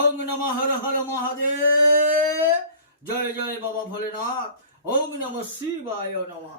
ওং নমঃ হর হর মহাদেব। জয় জয় বাবা ভোলেনাথ। ওং নমঃ শিবায় নমঃ।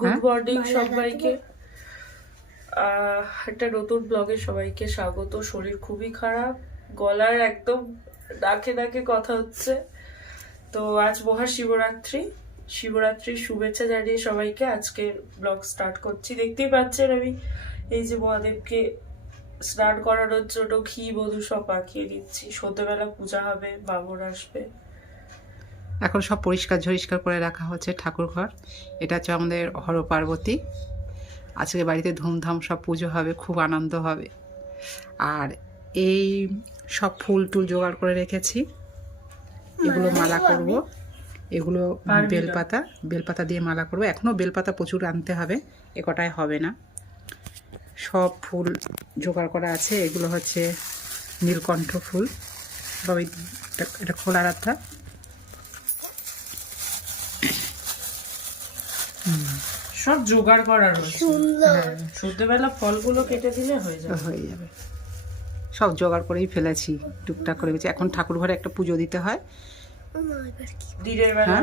গুড মর্নিং সবাইকে। একটা নতুন ব্লগে সবাইকে স্বাগত। শরীর খুবই খারাপ, গলার একদম নাকে নাকে কথা হচ্ছে। তো আজ মহাশিবরাত্রি, শিবরাত্রির শুভেচ্ছা জানিয়ে সবাইকে আজকে ব্লগ স্টার্ট করছি। দেখতেই পাচ্ছেন আমি এই যে মহাদেবকে স্নান করানোর জন্য ঘি মধু সব মাখিয়ে দিচ্ছি। সন্ধ্যেবেলা পূজা হবে, বামন আসবে। এখন সব পরিষ্কার ঝরিষ্কার করে রাখা হচ্ছে ঠাকুর ঘর। এটা হচ্ছে আমাদের হর পার্বতী। আজকে বাড়িতে ধুমধাম সব পুজো হবে, খুব আনন্দ হবে। আর এই সব ফুল টুল জোগাড় করে রেখেছি, এগুলো মালা করব। এগুলো বেলপাতা দিয়ে মালা করব। এখনও বেলপাতা প্রচুর আনতে হবে, এ কটায় হবে না। সব ফুল জোগাড় করা আছে। এগুলো হচ্ছে নীলকণ্ঠ ফুল, বা এটা খোলা রাখা। সব জোগাড় করা রয়েছে। সন্ধ্যেবেলা ফলগুলো কেটে দিলে হয়ে যাবে। সব জোগাড় করেই ফেলেছি, টুকটাক করে গেছি। এখন ঠাকুর ঘরে একটা পুজো দিতে হয়। দিনের বেলা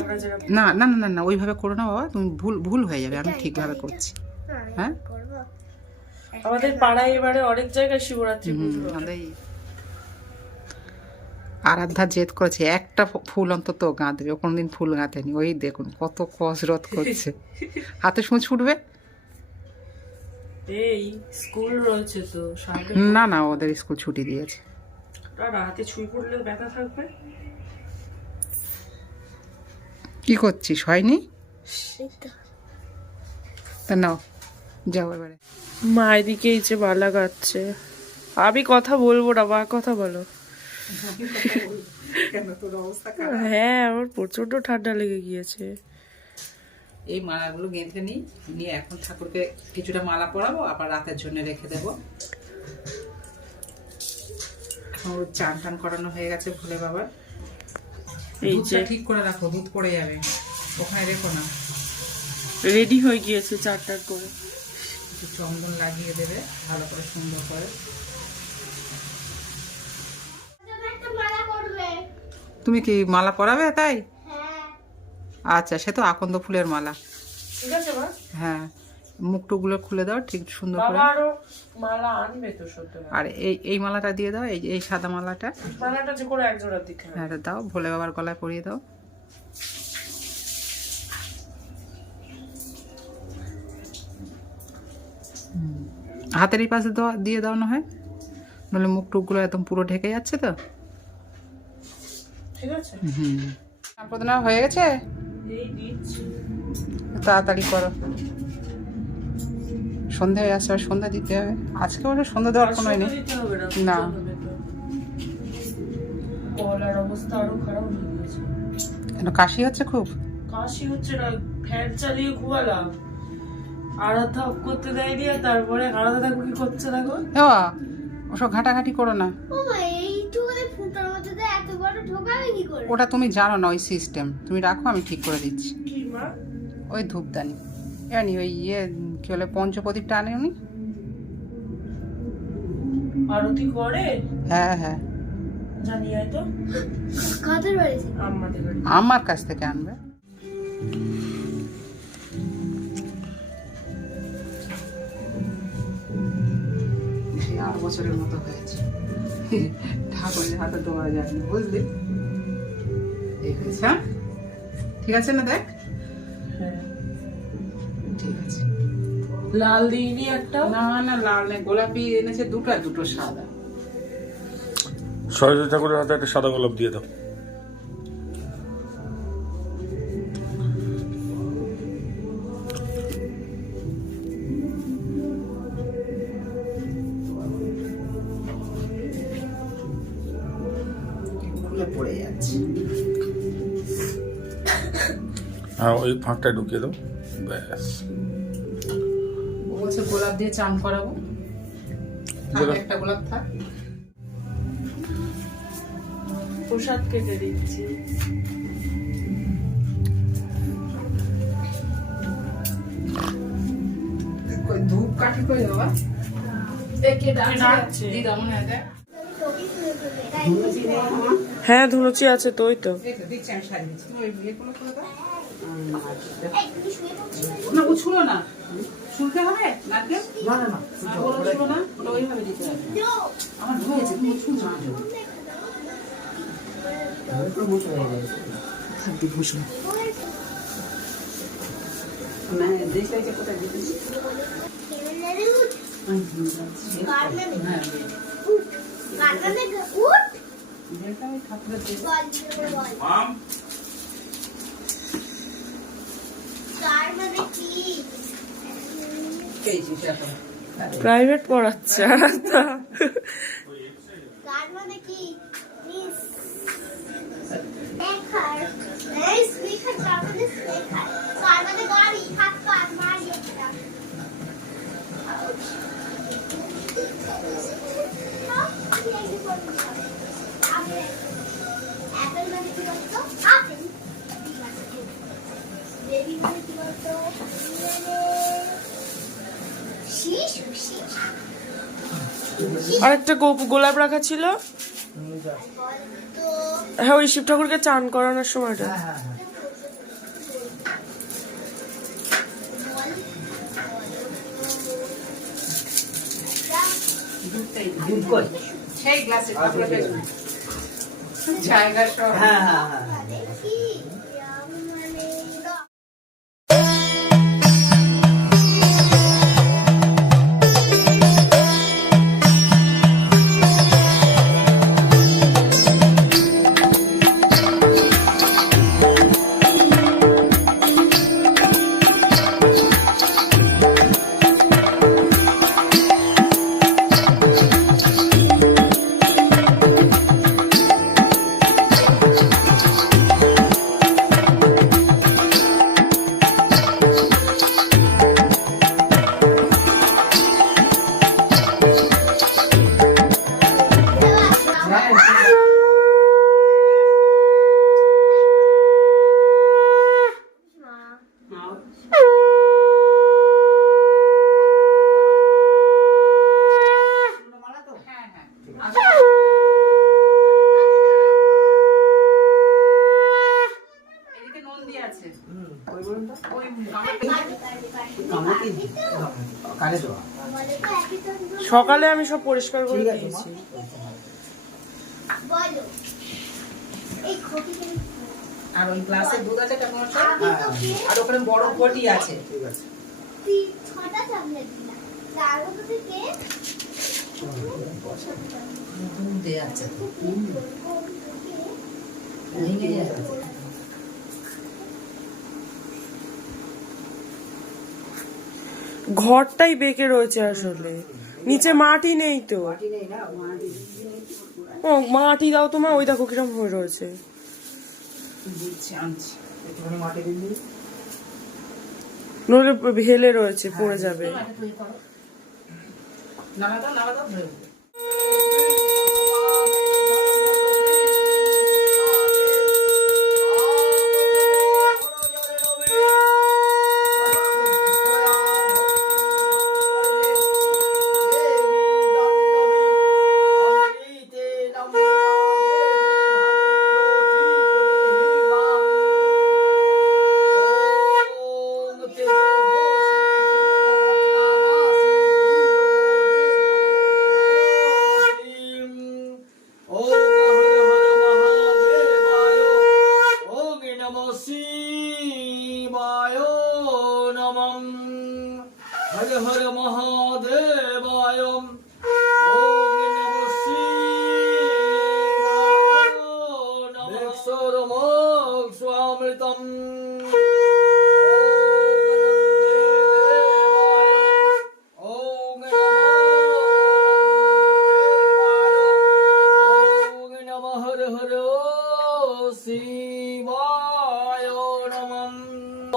না না না না ওইভাবে করো না বাবা, তুমি ভুল হয়ে যাবে। আমি ঠিকভাবে করছি। হ্যাঁ, আমাদের পাড়ায় এবারে অনেক জায়গায় শিবরাত্রি আরাধ্যা জেদ করেছে একটা ফুল অন্তত গাঁথবে। ও কোনোদিন ফুল গাঁথেনি। ওই দেখুন কত কসরত করছে। হাতে সূচ উঠবে। এই স্কুল রয়েছে তো। না না, ওদের স্কুল ছুটি দিয়েছে। হাতে ছুঁই পড়লে ব্যথা থাকবে। কি করছিস, হয়নি? তা নাও, যাও এবারে। মা এদিকে এই যে মালা গাচ্ছে। আমি কথা বলবো না, মা কথা বলো। হ্যাঁ, আমার প্রচন্ড ঠান্ডা লেগে গিয়েছে। এই মালাগুলো গেঁথে নিয়ে এখন ঠাকুরকে কিছুটা মালা পরাবো, আবার রাতের জন্য রেখে দেব। এখন চান টান করানো হয়ে গেছে ভোলে বাবার। এই যে ঠিক করে রাখো, দুধ পড়ে যাবে, ওখানে রেখো না। রেডি হয়ে গিয়েছে চারটার করে। একটু চন্দন লাগিয়ে দেবে ভালো করে, সুন্দর করে। তুমি কি মালা পরাবে তাই? আচ্ছা, সে তো আকন্দ ফুলের মালা। ঠিক আছে মা। হ্যাঁ, মুখটুকগুলো খুলে দাও ঠিক সুন্দর করে। মালা আনবে তো সত্যি। আর এই মালাটা দিয়ে দাও, এই সাদা মালাটা। মালাটা যে করে এক জোড়া দিতে হবে। হ্যাঁ, দাও, ভোলে বাবার গলায় পরিয়ে দাও। হাতের এই পাশে দিয়ে দাও না হয়, নাহলে মুখ টুকগুলো একদম পুরো ঢেকে যাচ্ছে তো। ঠিক আছে। প্রদান হয়ে গেছে, এই দিচ্ছি। তাড়াতাড়ি করো, সন্ধ্যা হয়ে আসছে, আর সন্ধ্যা দিতে হবে। আজকে বলে সন্ধ্যা দেওয়ার কোনো নেই। না, গলার অবস্থা আরো খারাপ হয়ে গেছে। কেন কাশি হচ্ছে? খুব কাশি হচ্ছে না, ফ্যান চালিয়ে ঘুমালাম। আরাধ্যা অফ করতে দেয়নি, আর তারপরে আরাধ্যা দেখো কি করছে। দেখো ওসব ঘাটাঘাটি করো না। ওটা তুমি জানো না, ওই সিস্টেম তুমি রাখো, আমি ঠিক করে দিচ্ছি। ওই ধূপদানি এমনি ওই কি বলে পঞ্চপ্রদীপটা আনে উনি। আরতি করে? হ্যাঁ হ্যাঁ, জানি তো। আমার কাছ থেকে আনবে। আর বছরের মতো হয়েছে, ঠাকুরের হাতে দেওয়া যাবে না, বুঝলি? এই হয়েছে। ঠিক আছে না? দেখ, ঠিক আছে। লাল দিইনি একটা? না না, লাল নেই, গোলাপি এনেছে দুটো, আর দুটো সাদা। সরস্বতী ঠাকুরের হাতে একটা সাদা গোলাপ দিয়ে দাও। খুলে পড়ে যাচ্ছে। হ্যাঁ, ওই ফাঁকটায় ঢুকিয়ে দাও, ব্যাস। ও বলছে গোলাপ দিয়ে চান করাবো। গোলাপ। একটা গোলাপ থাক। প্রসাদ কেটে দিচ্ছি। ধূপ কাঠি করে বাবা। কে ডাকছে? দিদা মনে হয় দেখ। হ্যাঁ ধুনুচি আছে তো, ওই তো। দিচ্ছি, আমি শাড়ি দিচ্ছি। তুমি ওই বিয়েগুলো করে দাও। না ও ছুলো না, ছুলতে হবে নারকেল। না না না, ওগুলো ছুলো না, ওটা ওইভাবে দিতে হবে। আমার হয়েছে, তুমি ছুলছো না। থাকবি ভূষণ। দেশ লাগছে কোথায় দিতেছি। প্রাইভেট পড়াচ্ছে। আরেকটা গোলাপ রাখা ছিল। হ্যাঁ, ওই শিব ঠাকুরকে চান করানোর সময়টা। সেই গ্লাসে জায়গা সব। হ্যাঁ হ্যাঁ হ্যাঁ। সকালে আমি সব পরিষ্কার করে দিয়েছি। আর ওই গ্লাসে দুধ আছে একটা মশলা, আর ওখানে বড় ঘটি আছে। ঠিক আছে। দুধ দেয়া আছে। ঘরটাই বেঁকে রয়েছে আসলে, নিচে মাটি নেই তো। ও মাটি দাও তোমার, ওই দেখো কিরম হয়ে রয়েছে। দিচ্ছি, আনছি। একটুখানি মাটি দিন। নইলে ভেলে রয়েছে, পড়ে যাবে। নামা দাও, নামা দাও, ধরে।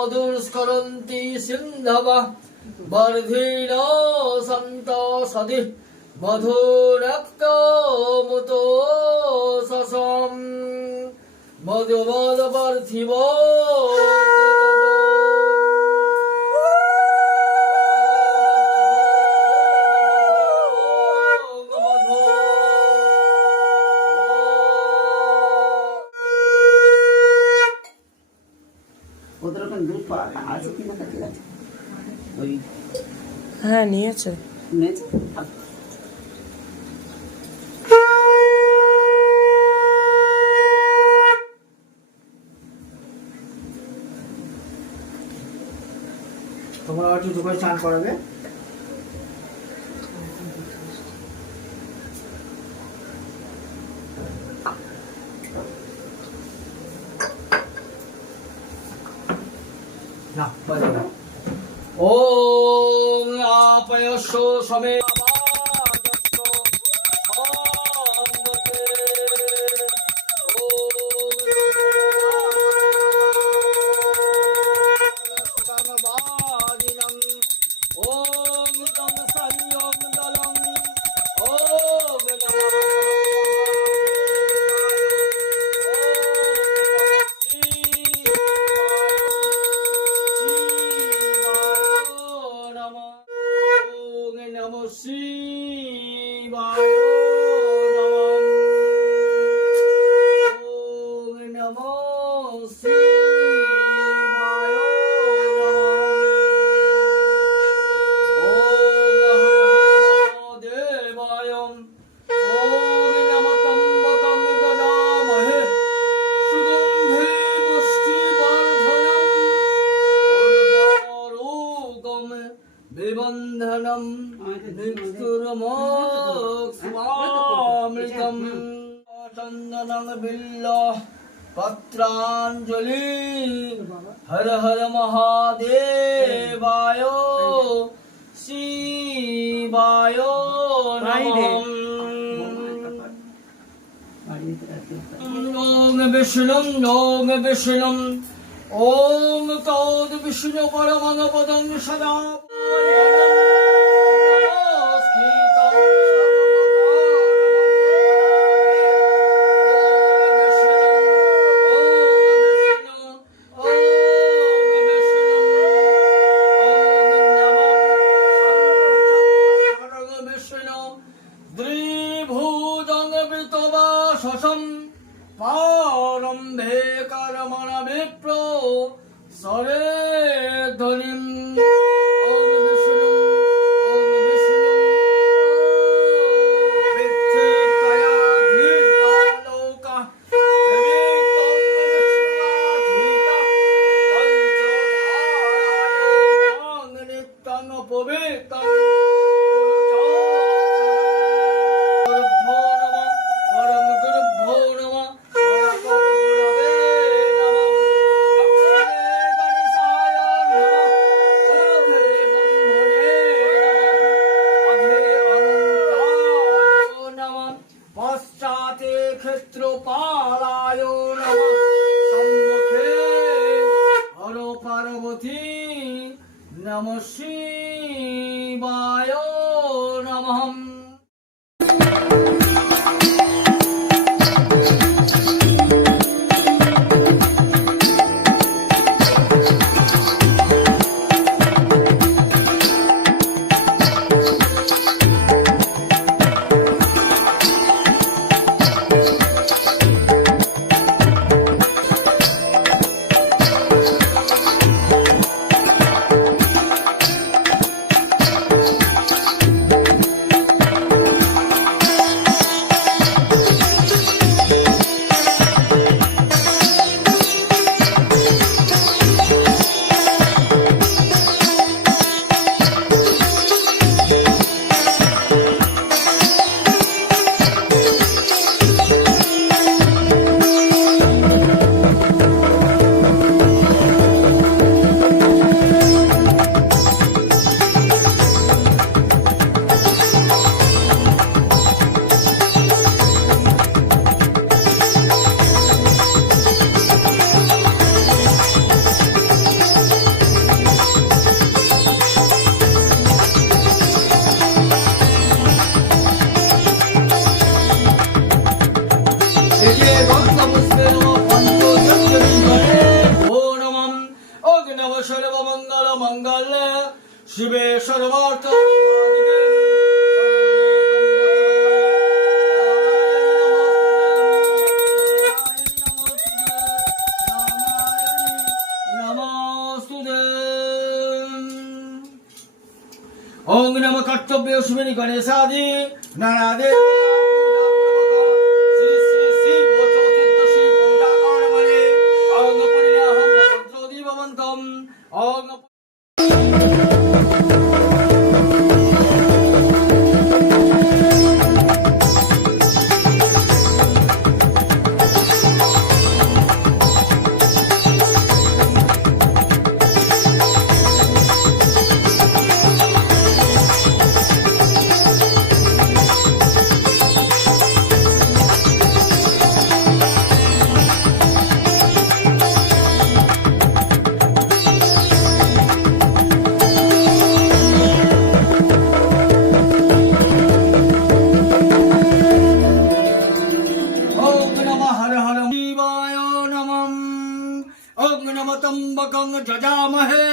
मधुस्करन्ति सिन्धवः वर्धिनो सन्तो सदि मधुरक्तमुतो ससम् मधुबलवर्धिवो ওদের ওখানে দুধ পাওয়া আছে কিনা তা ঠিক আছে ওই হ্যাঁ নিয়েছে। নিয়েছে তোমরা একটু দুপুরে চান করাবে। না বাজে না। ওম আপয়স্য সমে विबन्धनं मृत्युर्मोक्षामृतं चन्दनं बिल्लः पत्राञ्जलि हर हर महादेवाय शिवाय नमः ॐ विष्णुं ॐ तद् विष्णु परमपदं सदा पारम्भे कर्मण विप्रो सरे ध्वनिम् ॐ विष्णु लोका नित्यं पवित्रं क्षेत्रपालाय नमः सम्मुखे हर पार्वती नमः शिवाय नमः। একে গঙ্গপুষ্পে নমঃ পঞ্চযজ্ঞলিঙ্গনে ও নমঃ অগ্নব সর্বমঙ্গল মঙ্গলে শিবে সর্বার্থ সাধিকে ওং নম কর্তব্য শুভনি গণেশাদি নানাদে শ্রী শ্রী শ্রী গোচোচিত শ্রী পূজাকারমণি অঙ্গ পরিণাহম মন্ত্রদি ভবন্তম অঙ্গ त्र्यम्बकं जजामहे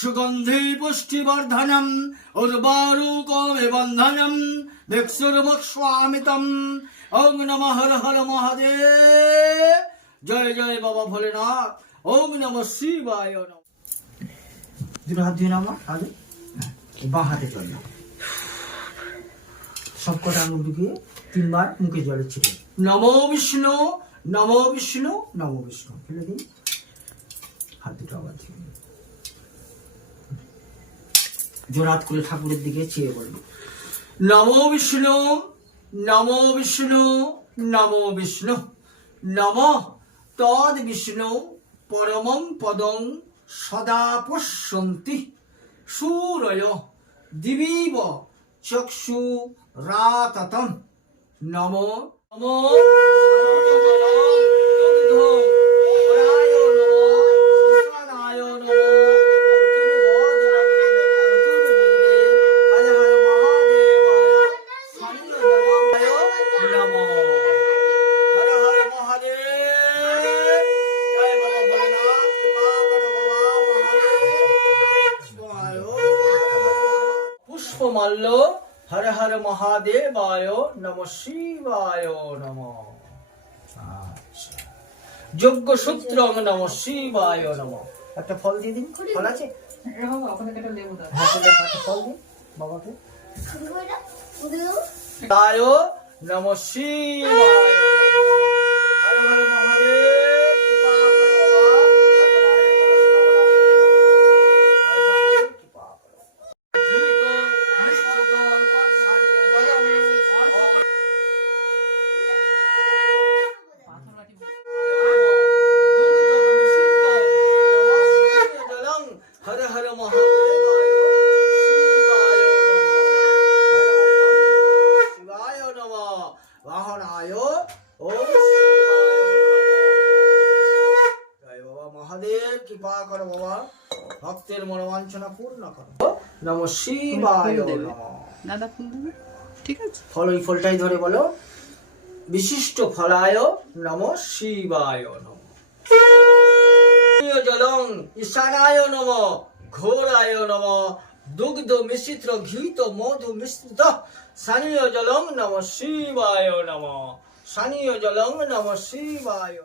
सुगन्धि पुष्टिवर्धनम् उर्वारुकमे बन्धनम् भिक्षुर्मुक्ष्वामितम् ओम नमः हर हर महादेव जय जय बाबा भोलेनाथ ओम नमः शिवाय नमः দুটো হাত দিয়ে নামা আগে বাঁ হাতে জল নাও সব কটা আঙুল ঢুকিয়ে 3 বার মুখে জলে ছিটে नमो विष्णु नमो विष्णु নমো বিষ্ণু ফেলে দিন হাত দুটো আবার ছেড়ে দিন জোরাত করে ঠাকুরের দিকে চেয়ে বলবো नमो विष्णु नमो विष्णु नमो विष्णु नमो तद विष्णु परमं पदं सदा पश्यन्ति सूरय दिवीव चक्षु राततं नमो नमो पुष्पमाल्य हर हर महादेवाय नमः शिवाय नमः যজ্ঞ সূত্র নমঃ শিবায় নমঃ একটা ফল দিয়ে দিন ফল আছে হ্যাঁ তাহলে একটা ফল দিন বাবাকে তায় নমঃ শিবায় হর হর মহাদেব কৃপা हर हर महादेवाय शिवाय नमः शिवाय नमः वाहनाय ओम शिवाय जय बाबा महादेव कृपा करो बाबा भक्तेर मनोवांछना पूर्ण करो नमः शिवाय नमः দাদা ফুল দেবে ঠিক আছে ফল ওই ফলটাই ধরে বলো विशिष्ट फलाय नमः शिवाय नमः जलं ईशानाय नमः घोराय नमः दुग्ध मिश्रित घृत मधु मिश्रित सानीय जलं नमः शिवाय नमः सानीय जलं नमः शिवाय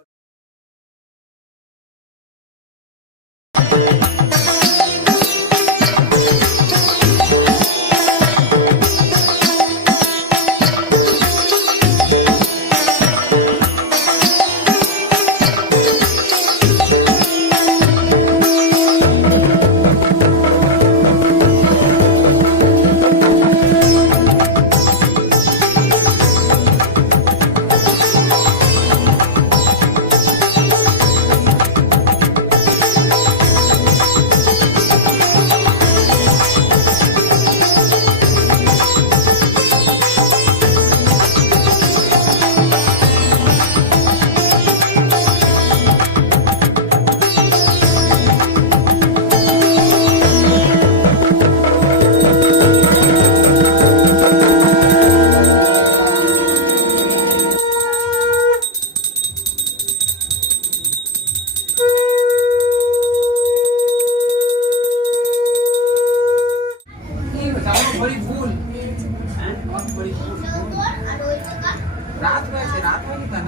9:13।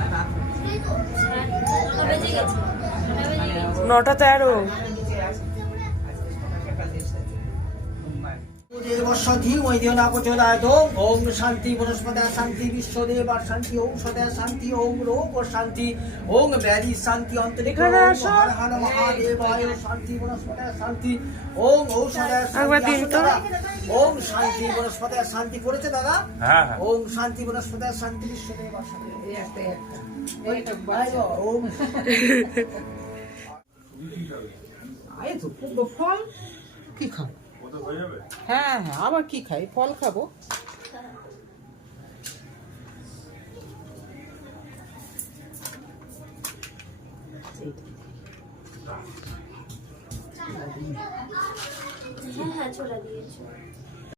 देवस्य धीमहि धियो न प्रचोदयात्। ओम शांति वनस्पतयः शांति विश्वदेवा शांति औषधयः शांति ओम लोक शांति ओम व्याधि शांति अंतरिक्ष এখানে ओम আসো। हर हर महादेवाय शांति वनस्पतयः शांति ओम औषधयः একবার शांति দিন তো। ओम शांति वनस्पतयः शांति করেছে দাদা হ্যাঁ হ্যাঁ ओम शांति वनस्पतयः शांति विश्वदेवा शांति ओम আয় তো ফল কি খাও? হ্যাঁ হ্যাঁ, আবার কি খাই? ফল খাবো। হ্যাঁ ছোলা দিয়েছো।